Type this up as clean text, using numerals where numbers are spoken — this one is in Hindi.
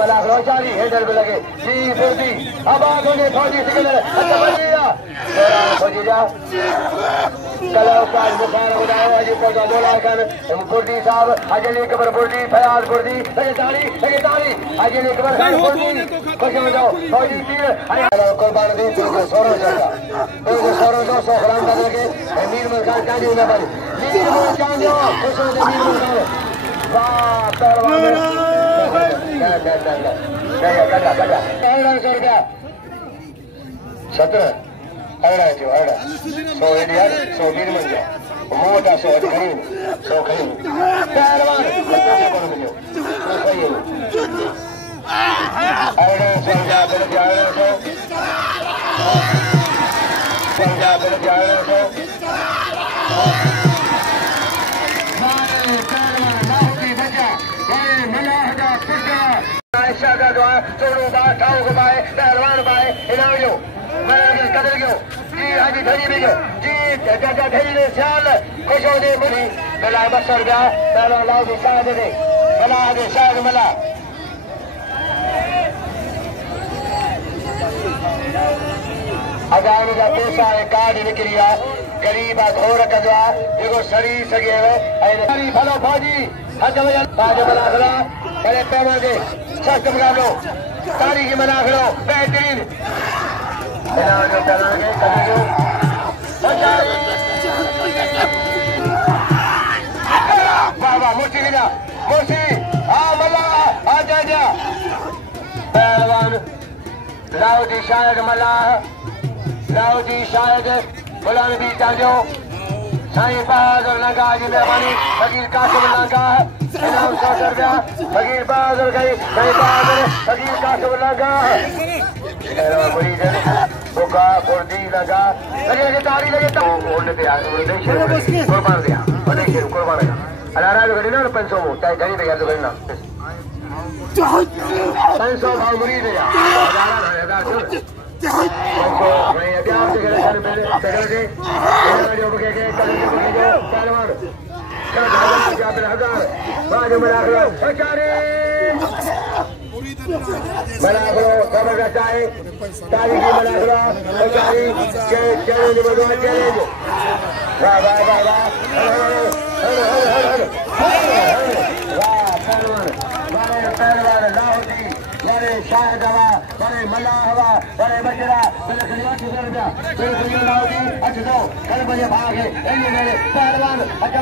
Malakhro चारी हेडर पे लगे जी फौजी अब आगे फौजी सिकंदर फौजी जा कलर का बुखार हो रहा है जी पौधा बोला कर फुर्दी साहब अजली कबर फुर्दी फयाज फुर्दी लगे ताली अजली कबर फुर्दी खुश हो जाओ फौजी तीर कुर्बान दी तुमको सोरो जाएगा तुमको सोरो जो सो खराब कर लगे मीर मलकान का जो ना बनी मीर मलकान जो खुश हो जाओ मीर मलकान वाह पहलवान सत्रह अड़ा जो अड़ा 100 इंडिया 100 मीर मत जाओ मोटा 100 खरीद 100 खरीद पहलवान कौन मिलो सही है अड़ा 100 जा बोल जाए 100 जा बोल जाए 100 Shah का दुआ चोरों का ठाव को पाए पहलवान पाए इनाम जो मैं कदर क्यों जी हाजी धनी भी क्यों जी चाचा धनी ने साल खुश हो दे मुझे मला 200 रुपया पहलवान लाओ भी शाह दे मला आगे शाह मला अगाम का पैसा कार्ड निकली है गरीब घोर कदवा देखो सरी सगे है सरी भलो फौजी हज वजन ताज मलाखरा बड़े पैमा के सख्त मुकाबलो तारीखी मलाखरो बेहतरीन इनाम जो करेंगे कभी जो वाह वाह मुर्शी गिरा मुर्शी हाँ मल्ला आ जा पहलवान लाओ जी शायद मल्ला लाओ जी शायद बुलान भी चांजो साईं बहादुर लगा जी मेहरबानी फकीर कासिम लगा इनाम 100 रुपया फकीर बहादुर गई साईं बहादुर फकीर कासिम लगा मुरीद बुका फुर्दी लगा लगे तारी लगे तो बोलने पे यार कुर्बान दिया कुर्बान लगा अलारा जो गड़ी ना 500 वो चाहे घड़ी पे यार जो गड़ी ना 500 भाव मुरीद है यार हजार मैं अभी आपसे करे सारे पहले सेक्रेटरी जो बुके के पहलवान क्या हजार बाजू मलाखरो बेचारे मलाखरो खबर का चाहे तारीखी मलाखरो बेचारी चैलेंज बदवा चैलेंज वाह वाह वाह वाह पहलवान लाहौरी बड़े शाह दवा बड़े मल्ला हवा बड़े बजरा बड़े खड़िया रुपया बड़े खड़िया लाहौरी 800 कल बजे भागे पहलवान अच्छा